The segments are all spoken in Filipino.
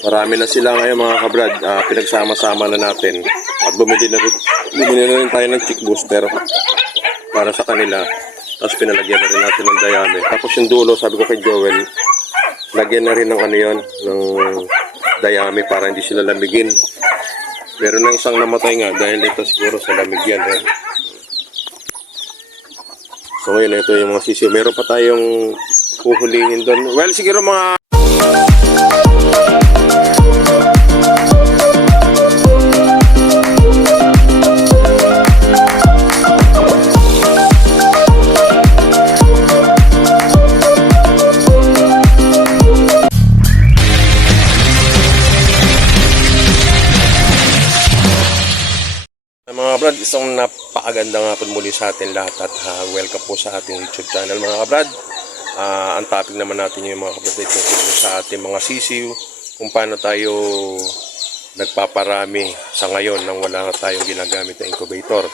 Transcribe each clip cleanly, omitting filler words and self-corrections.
Marami na sila ngayon mga kabrad. Pinagsama-sama na natin. At bumili na rin tayo ng chick booster para sa kanila. Tapos pinalagyan na rin natin ng dayami. Tapos yung dulo, sabi ko kay Joel, lagyan na rin ng ano yun, ng dayami para hindi sila lamigin. Meron na isang namatay nga dahil ito siguro sa lamig yan. So ngayon, ito yung mga sisiyo. Meron pa tayong huhulihin doon. Well, siguro mga mga kabrad, isang napakaganda nga po muli sa atin lahat at welcome po sa ating YouTube channel mga kabrad. Ang topic naman natin yung mga kabrad ito sa ating mga sisiw, kung paano tayo nagpaparami sa ngayon nang wala tayong ginagamit na incubator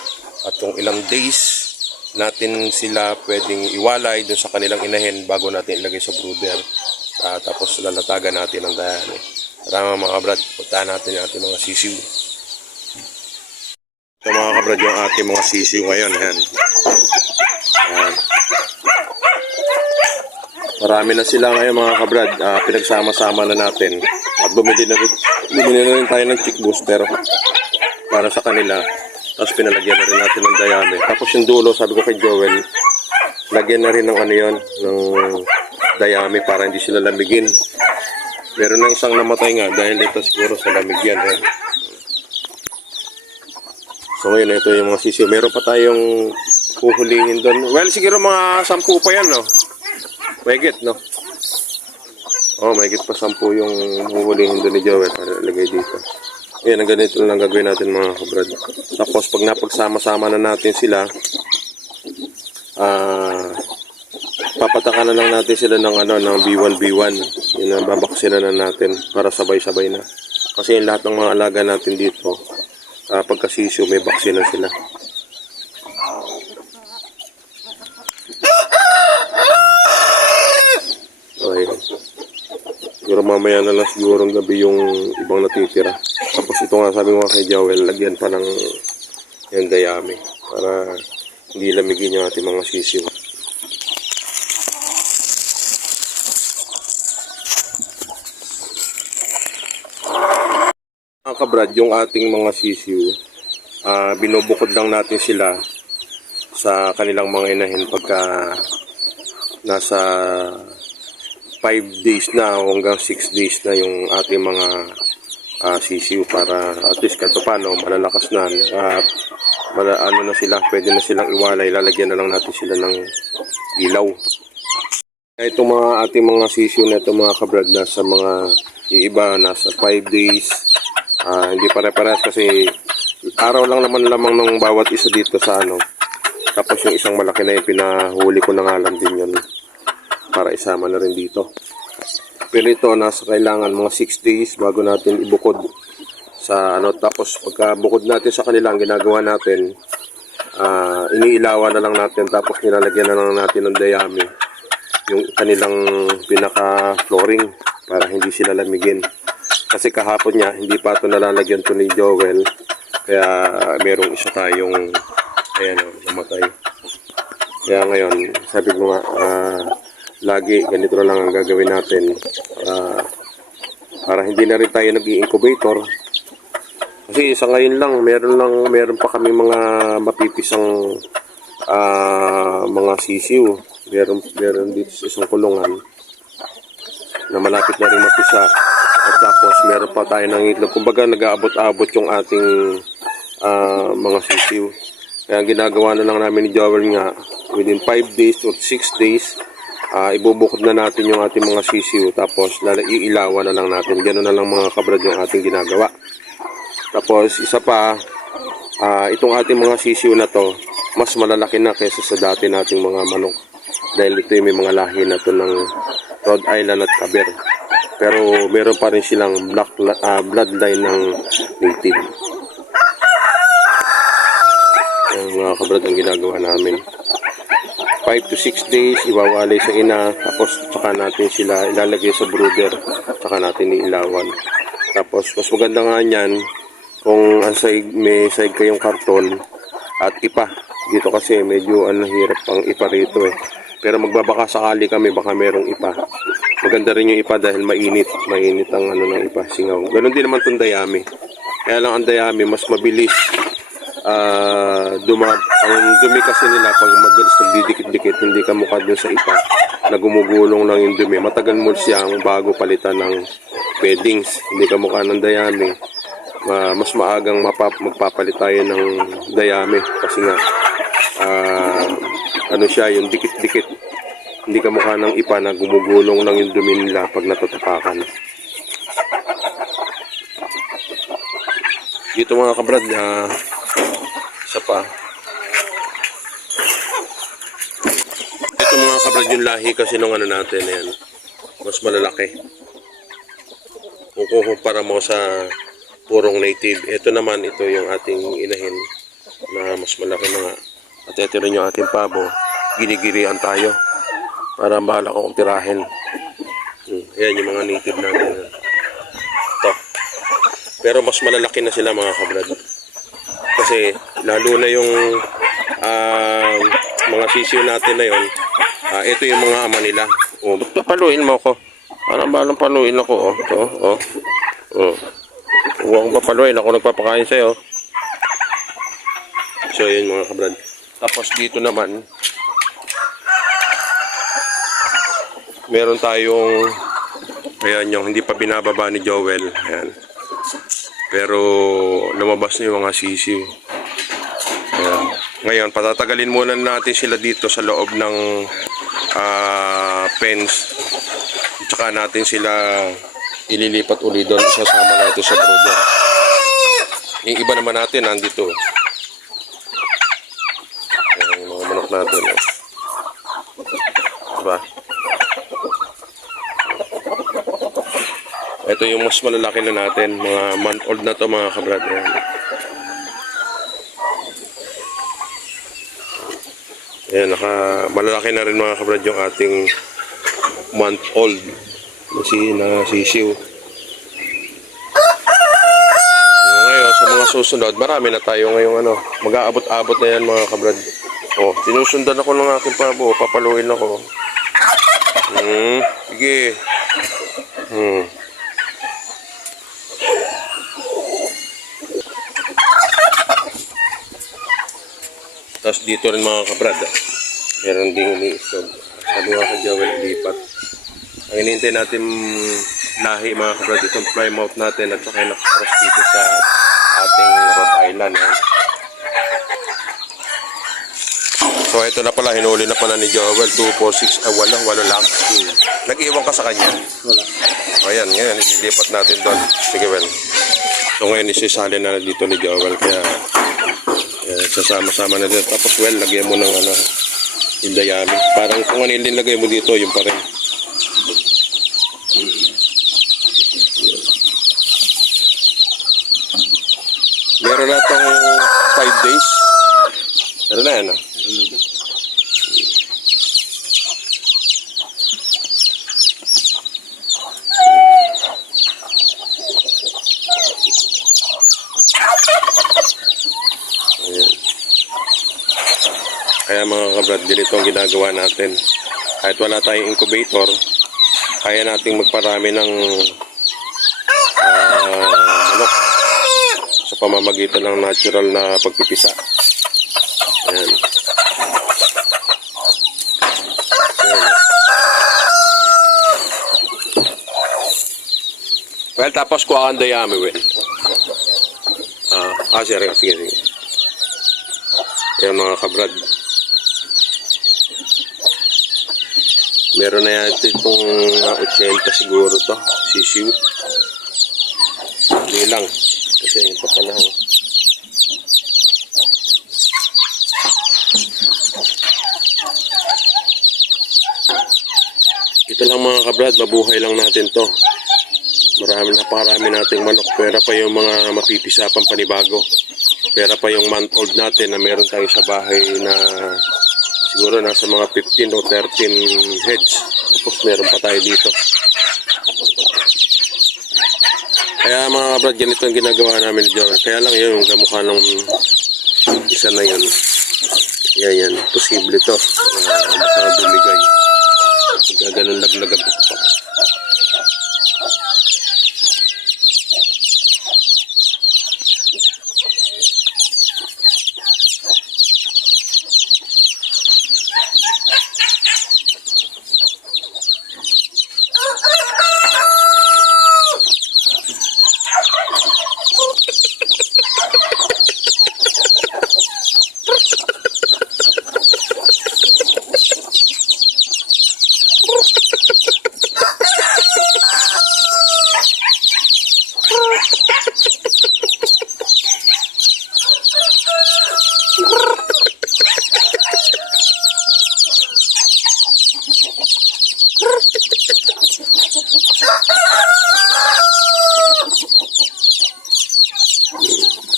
at kung ilang days natin sila pwedeng iwalay doon sa kanilang inahin bago natin ilagay sa brooder. Tapos lalatagan natin ang dayami. Tara mga kabrad, puntahan natin yung ating mga sisiw. So mga kabrad, yung ating mga sisiw ngayon, yan. Marami na sila ngayon mga kabrad. Pinagsama-sama na natin. At bumili na rin tayo ng chick booster para sa kanila. Tapos pinalagyan na rin natin ng dayami. Tapos yung dulo, sabi ko kay Joel, lagyan na rin ng ano yun, ng dayami para hindi sila lamigin. Meron na isang namatay nga dahil ito siguro sa lamig yan. So ngayon, ito yung mga sisiyo. Meron pa tayong huhulihin doon. Well, siguro mga 10 pa yan, no? Mahigit, no? Oh, mahigit pa 10 yung huhulihin doon ni Joel para ilagay dito. Ayan, ang ganito lang gagawin natin mga kabrad. Tapos, pag napagsama-sama na natin sila, papatakan na lang natin sila ng, ng B1, B1. Yun, babaksinan na natin para sabay-sabay na. Kasi yung lahat ng mga alaga natin dito, pagkasisyo, may vaccine na sila. Okay. Siguro mamaya na lang siguro ng gabi yung ibang natitira. Tapos ito nga sabi ko kay Joel, lagyan pa ng yung dayami para hindi lamigin yung ating mga sisiyo. Mga kabrad, yung ating mga sisiyo, binubukod lang natin sila sa kanilang mga inahin pagka nasa 5 days na hanggang 6 days na yung ating mga sisiyo para at least kahit paano malalakas na ano na sila, pwede na silang iwalay, lalagyan na lang natin sila ng ilaw. Itong mga ating mga sisiyo na itong mga kabrad, nasa mga iba nasa 5 days, hindi pare-parehas kasi araw lang naman lamang ng bawat isa dito sa tapos yung isang malaki na yung pinahuli ko na nga lang din yun para isama na rin dito. Pero ito nasa kailangan mga 6 days bago natin ibukod sa tapos pagka bukod natin sa kanila, ang ginagawa natin, iniilawan na lang natin tapos nilalagyan na lang natin ng dayami yung kanilang pinaka flooring para hindi sila lamigin. Kasi kahapon niya, hindi pa ito nalalagyan to ni Joel, kaya merong isa tayong namatay. Kaya ngayon, sabi ko nga, lagi ganito na lang ang gagawin natin para hindi na rin tayo nag-i-incubator. Kasi sa ngayon lang, meron pa kami mga mapipisang mga sisiw. Meron dito sa isang kulungan na malapit na rin mapisa. At tapos meron pa tayo ng itlog. Kumbaga nag-aabot-abot yung ating mga sisiw. Kaya ginagawa na lang namin ni Joel nga, within 5 days or 6 days, ibubukod na natin yung ating mga sisiw. Tapos iilawan na lang natin. Ganoon na lang mga kabrad yung ating ginagawa. Tapos isa pa, itong ating mga sisiw na to, mas malalaki na kaysa sa dati nating mga manok. Dahil ito yung may mga lahi na to ng Rhode Island at Caber. Pero meron pa rin silang bloodline ng native. Yung mga kabrad ang ginagawa namin. 5 to 6 days, iwawalay sa ina, tapos tsaka natin sila ilalagay sa brooder, tsaka natin iilawan. Tapos mas maganda nga niyan kung may side kayong karton at ipa. Dito kasi medyo hirap pang ipa rito eh. Pero magbabaka sakali kami, baka merong ipa. Maganda rin yung ipa dahil mainit ang ng ipa, singaw. Ganon din naman itong dayami. Kaya lang ang dayami mas mabilis ang dumi kasi nila pag madalas nagdidikit-dikit, hindi ka mukha dun sa ipa na gumugulong lang yung dumi. Matagal mo siyang bago palitan ng beddings. Hindi ka mukha ng dayami. Mas maagang magpapalit tayo ng dayami kasi nga siya yung dikit-dikit. Hindi ka mukha ng ipa na gumugulong lang yung dumi nila pag natatapakan. Dito mga kabrad, isa pa. Ito mga kabrad yung lahi kasi nung natin, ayan. Mas malalaki. Kung kukumpara mo sa purong native. Ito naman, ito yung ating inahin na mas malaki na nga. At ito rin yung ating pabo. Ginigirian tayo para bahala ko kung tirahin. Ayan yung mga native natin. Ito. Pero mas malalaki na sila mga kabrad. Kasi lalo na yung mga sisiw natin na yun, ito yung mga ama nila. Ba't papaluin mo ako? Parang balang paluin ako. Huwag akong papaluin. Ako nagpapakain sa'yo. So yun mga kabrad. Tapos dito naman, meron tayong, ayan yung hindi pa binababa ni Joel. Ayan. Pero lumabas na yung mga sisiw. Ayan. Ngayon, patatagalin muna natin sila dito sa loob ng pens. Tsaka natin sila ililipat uli doon. Isasama natin sa brooder. Yung iba naman natin nandito. Ayan, yung mga manok natin. Diba? Ito yung mas malalaki na natin. Mga month old na to mga kabrad. Ayan, malalaki na rin mga kabrad yung ating month old na sisiw. Ngayon, sa mga susunod, marami na tayo ngayong mag-aabot-abot na yan mga kabrad. Sinusundan ako ng aking pabo. Papaluin ako. Sige. Tapos dito rin mga kabrad, meron ding umiislog. Sabi nga ka Joel, lipat. Ang inintay natin lahi mga kabrad, itong plymouth natin at saka nakakross dito sa ating Rhode Island. So ito na pala, hinuli na pala ni Joel, 2, 4, 6, walo lang. Nag-iwan ka sa kanya? Wala. Ayan, ngayon, ililipat natin doon. Sige, well. So ngayon, isisali na dito ni Joel, kaya sasama-sama na dito. Tapos lagyan mo ng yung dayami. Parang kung ano yung lagay mo dito, yung pa rin. Meron na itong 5 days. Meron na yan. Kaya mga kabrad, ganito ang ginagawa natin. Kahit wala tayong incubator, kaya nating magparami ng manok sa pamamagitan ng natural na pagpipisa. Ayan. Well, tapos kuha ang dayami, sige. Ayan mga kabrad. Meron na yan itong 80 siguro to, sisiw. Hindi lang, kasi ito pa na. Ito lang mga kabrad, mabuhay lang natin to. Napakarami nating manok. Pera pa yung mga mapipisapang panibago. Pera pa yung month old natin na meron tayo sa bahay na Siguro nasa mga 15 o 13 heads. Tapos meron pa tayo dito. Kaya mga kabrad, ganito ang ginagawa namin ni Joel. Kaya lang yun, yung kamukha ng isa na yun. Yan. Posible to. Baka bumigay. Kaya ganun laglag ang pakpak.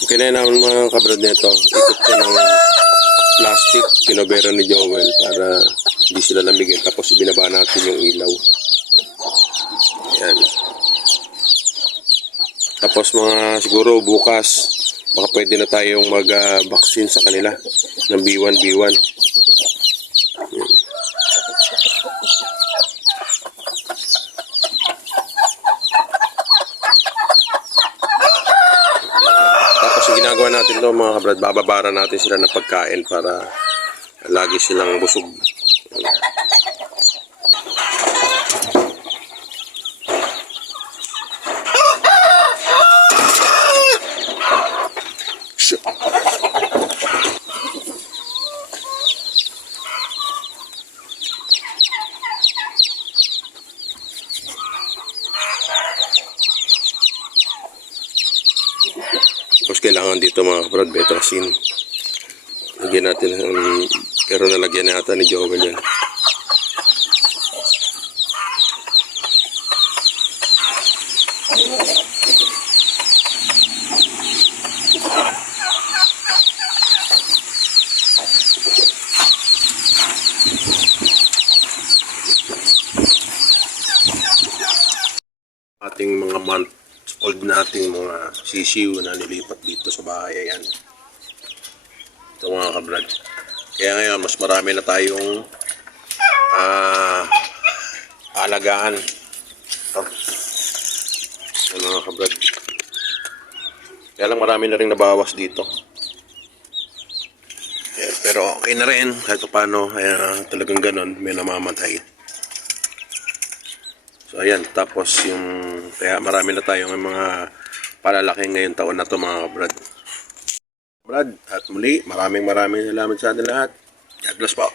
Okay na naman mga kabrad nito. Ikot ko ng plastic, pinobera ni Joel para hindi sila lamigin. Tapos ibinaba natin yung ilaw. Yan. Tapos mga siguro bukas, baka pwede na tayong mag-vaccine sa kanila ng B1. Yan. Tapos yung ginagawa natin to mga kabrad, bababara natin sila ng pagkain para lagi silang busog. Tapos kailangan dito mga kabrad, Betracin. Lagyan natin, pero nalagyan na ata ni Joel yan. Ating mga month old nating mga sisiw na nilipat dito sa bahay. Ayan. Ito mga kabrad. Kaya ngayon, mas marami na tayong alagaan. Ito mga kabrad. Kaya lang marami na rin nabawas dito. Pero okay na rin. Kahit paano, talagang ganon, may namamatay. So ayan, tapos yung kaya marami na tayong mga palalaki ngayong taon na to mga kabrad. Brad, at muli, maraming salamat sa atin lahat. God bless po.